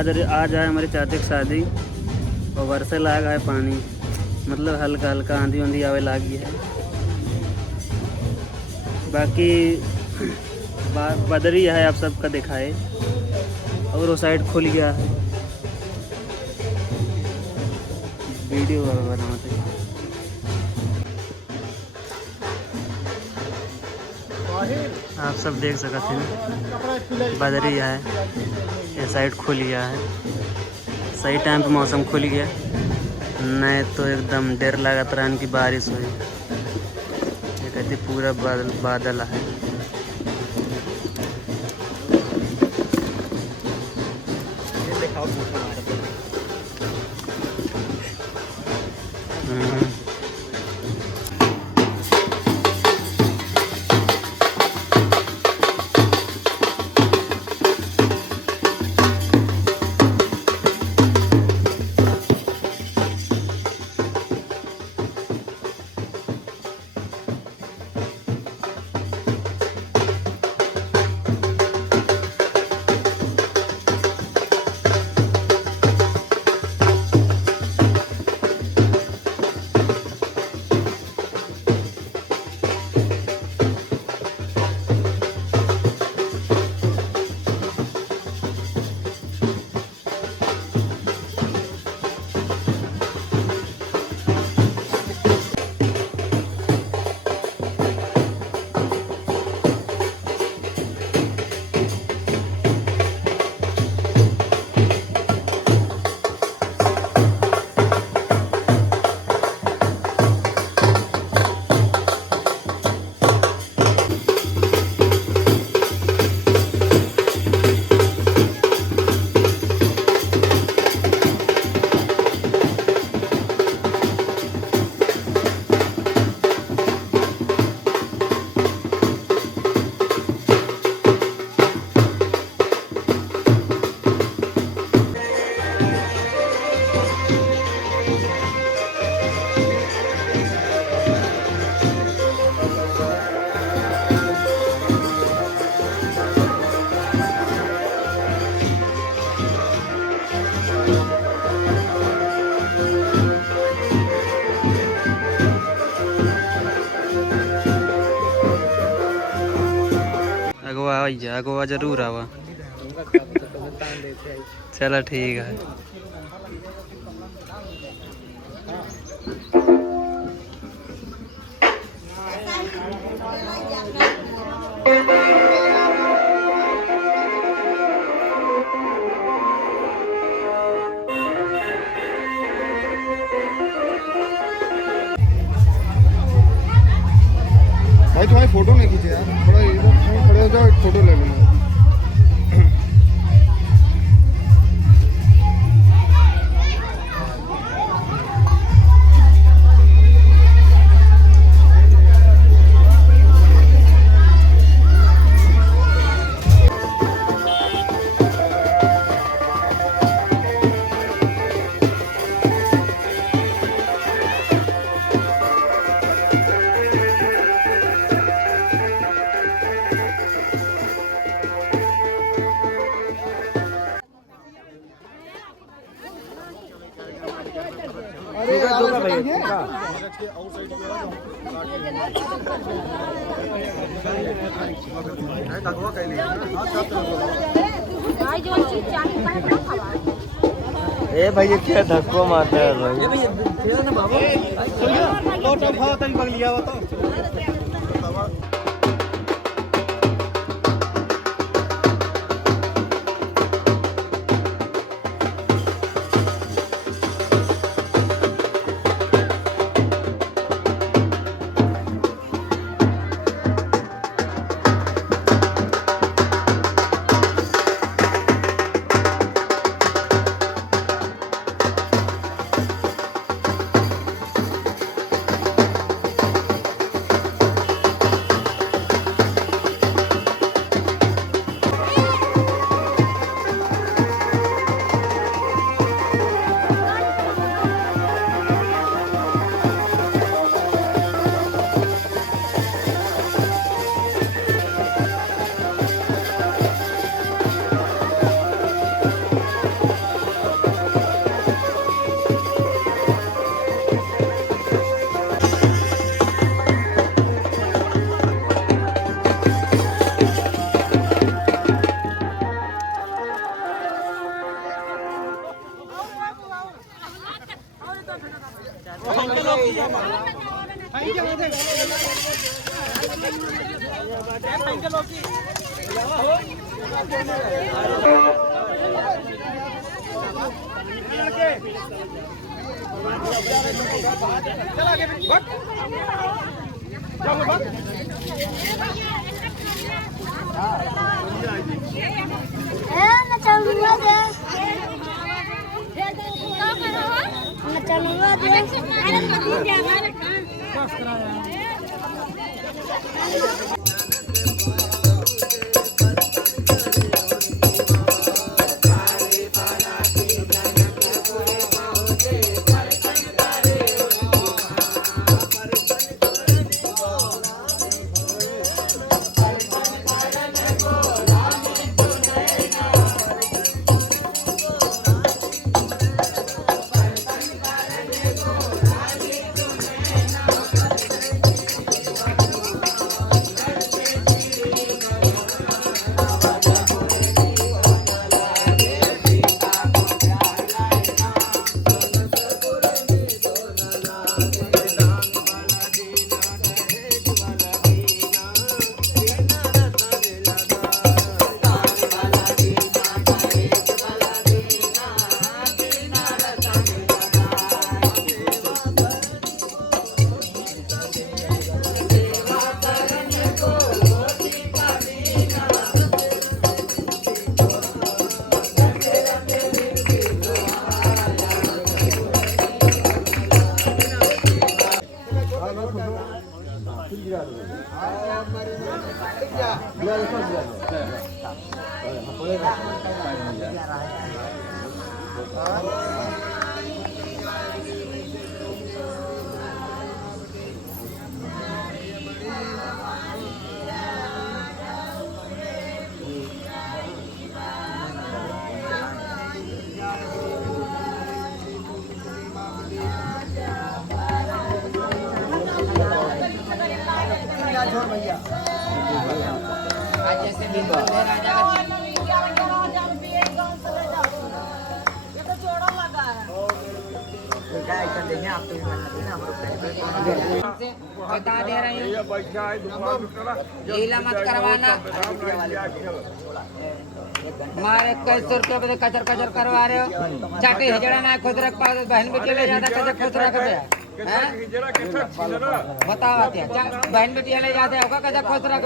अरे आज आए हमारे चाचा की शादी और वर्षा लाग है पानी, मतलब हल्का हल्का आंधी उंधी आवे लागी है। बाकी बदरी है, आप सबका दिखाए और वो साइड खुल गया है। वीडियो बनाते आप सब देख सकते हैं, बदरी है, ये साइड खुल गया है। सही टाइम पे मौसम खुल गया, नहीं तो एकदम डर लगा तरह की बारिश हुई। ये कहती पूरा बादल है। अगवा जरूर आवा। चलो ठीक है। भाई तुम्हारी फोटो नहीं खींचे यार, थोड़ा इधर खड़े हो जाओ, एक फोटो ले लूँगा। ए भाई ये क्या धक्को मारता है भाई? बता दे रहे हैं, लीला मत करवाना। हमारे कई 100 रुपये बदे कचर कचर करवा रहे हो। चाटी हिजड़ा ना खुद रख पाओ, बहन बेटी ले जाता कचर खुद रख दे। बताओ बहन बेटी ले जाते होगा कचर खुद रख।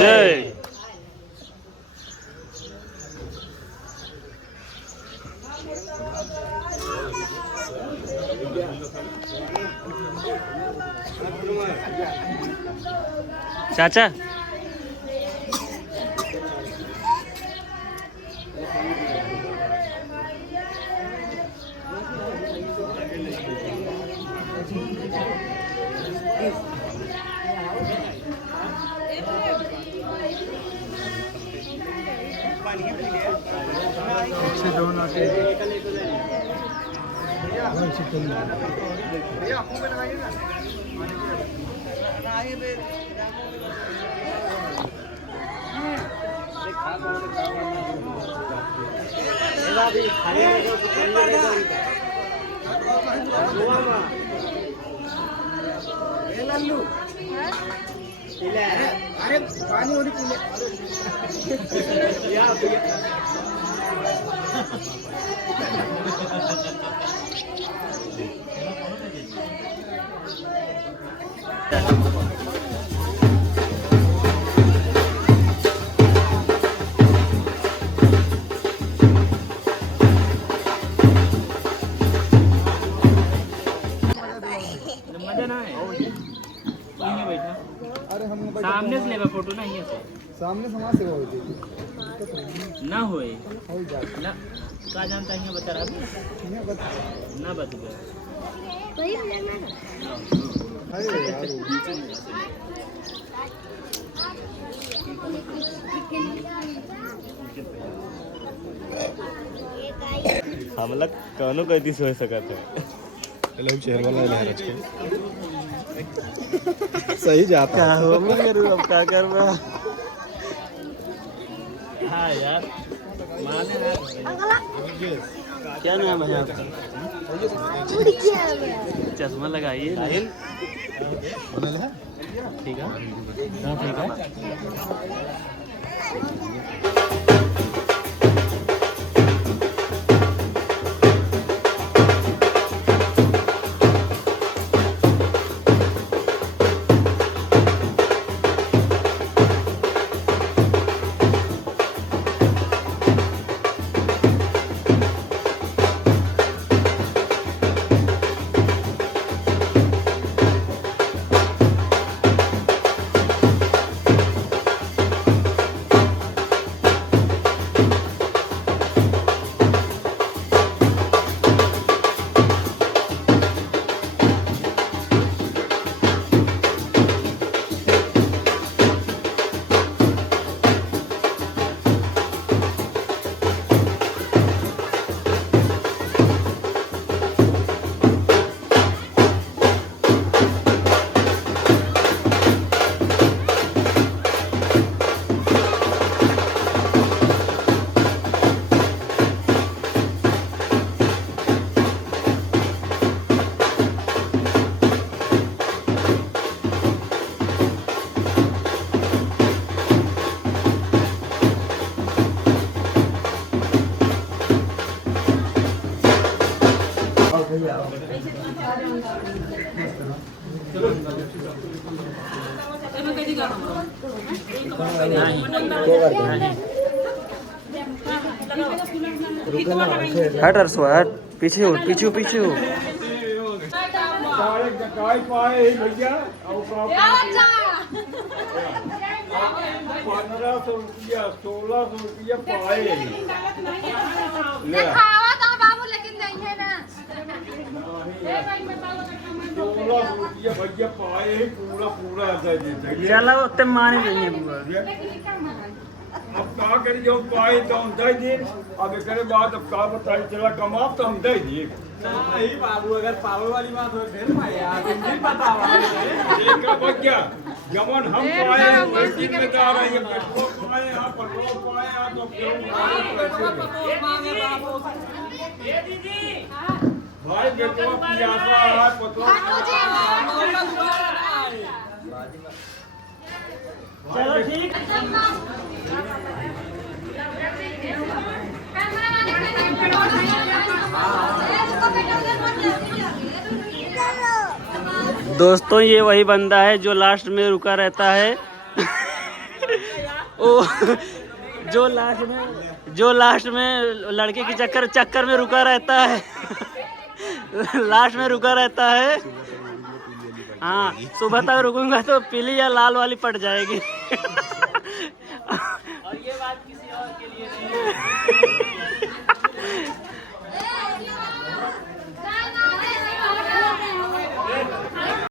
जय। चाचा अच्छे ड्रोन आते हैं। अरे पानी होने पीले मजा ना है यहीं बैठा अरे हम सामने से लेगा फोटो ना यहीं से सामने समाज सेवा होती है ना होए हो जाए ना का जानता है बता रहा ना बत गया अरे यार हमला कौनो गलती से हो सकत है। लोग शहर वाला लहर के सही जाता क्या हुआ मैं करूँ अब क्या कर रहा। हाँ यार माने ना क्या नाम है आपका? चश्मा लगाइए ठीक है ठीक है। हट अरसो हट पीछे हो पीछे हो पीछे हो। खावा तो बाबू लेकिन नहीं है ना। भैया पाए पूरा पूरा चला उत्ते माने नहीं बुआ। अब का करी जो पाए तो हम दे दिए। अब करे बात अब का बताई चला कमा तो हम दे दिए। नहीं बाबू अगर पावर वाली बात हो फिर पाए यार नहीं पता देखा भैया जमन हम पाए वही जिम्मेदार है। ये पेट्रोल पाए यहाँ पेट्रोल पाए यहाँ तो क्यों भाई पेट्रोल की आशा है पेट्रोल चलो ठीक। दोस्तों ये वही बंदा है जो लास्ट में रुका रहता है। ओ जो लास्ट में लड़के की चक्कर में रुका रहता है। लास्ट में रुका रहता है हाँ सुबह तक रुकूंगा तो पीली या लाल वाली पट जाएगी।